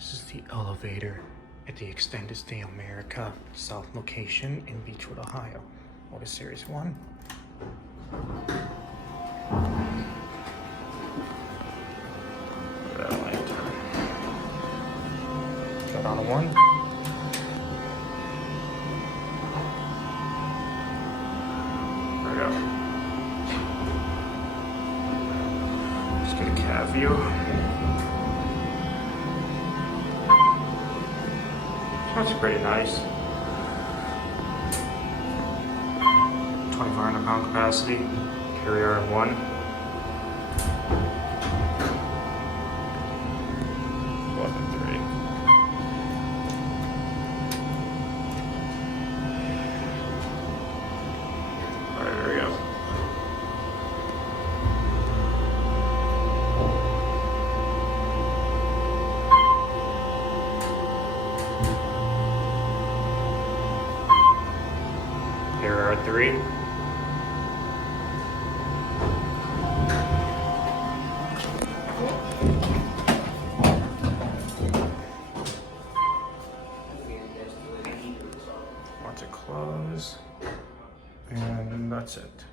This is the elevator at the Extended Stay America South location in Beechwood, Ohio. Otis Series 1. That light. Got on a 1. There we go. Let's get a cab view. That's pretty nice. 2,500 pound capacity, carrier of 1. Welcome 3. Alright, there we go. Here are 3. Want to close, and that's it.